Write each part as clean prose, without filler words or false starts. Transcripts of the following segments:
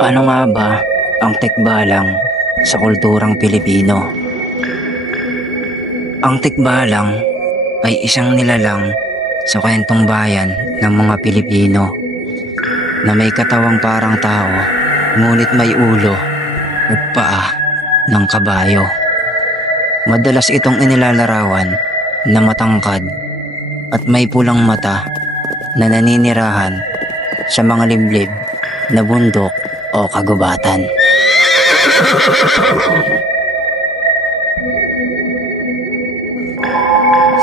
Ano nga ba ang tikbalang sa kulturang Pilipino? Ang tikbalang ay isang nilalang sa kwentong bayan ng mga Pilipino na may katawang parang tao ngunit may ulo at paa ng kabayo. Madalas itong inilalarawan na matangkad at may pulang mata na naninirahan sa mga liblib na bundok o kagubatan.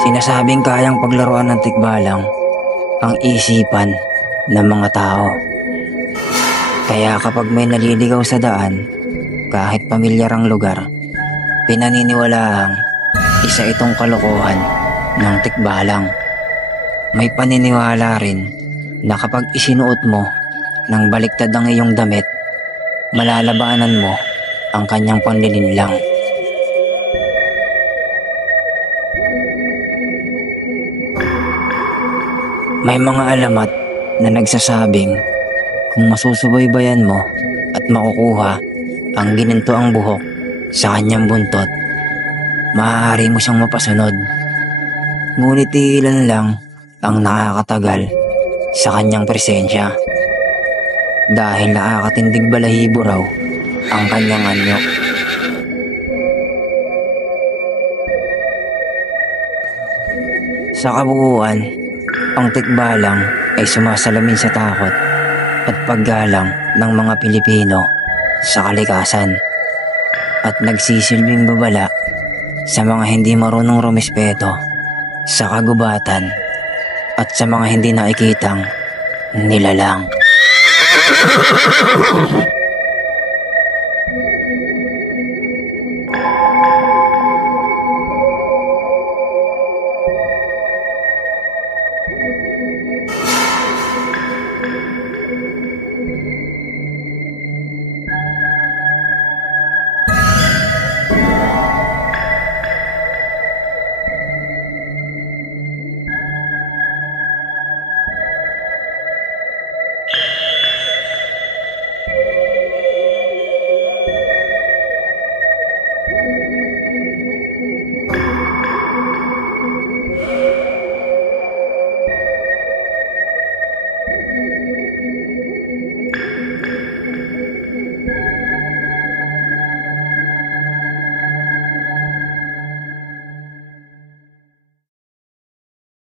Sinasabing kayang paglaruan ng tikbalang ang isipan ng mga tao. Kaya kapag may naliligaw sa daan, kahit pamilyar ang lugar, pinaniniwalaang isa itong kalokohan ng tikbalang. May paniniwala rin na kapag isinuot mo ng baliktad ang iyong damit, malalabanan mo ang kanyang panlilinlang. May mga alamat na nagsasabing kung masusubaybayan mo at makukuha ang ginintoang buhok sa kanyang buntot, maaari mo siyang mapasunod. Ngunit ilan lang ang nakakatagal sa kanyang presensya dahil nakakatindig balahibo raw ang kanyang anyo. Sa kabuuan, ang tikbalang ay sumasalamin sa takot at paggalang ng mga Pilipino sa kalikasan at nagsisilbing babala sa mga hindi marunong rumispeto sa kagubatan at sa mga hindi nakikitang nilalang.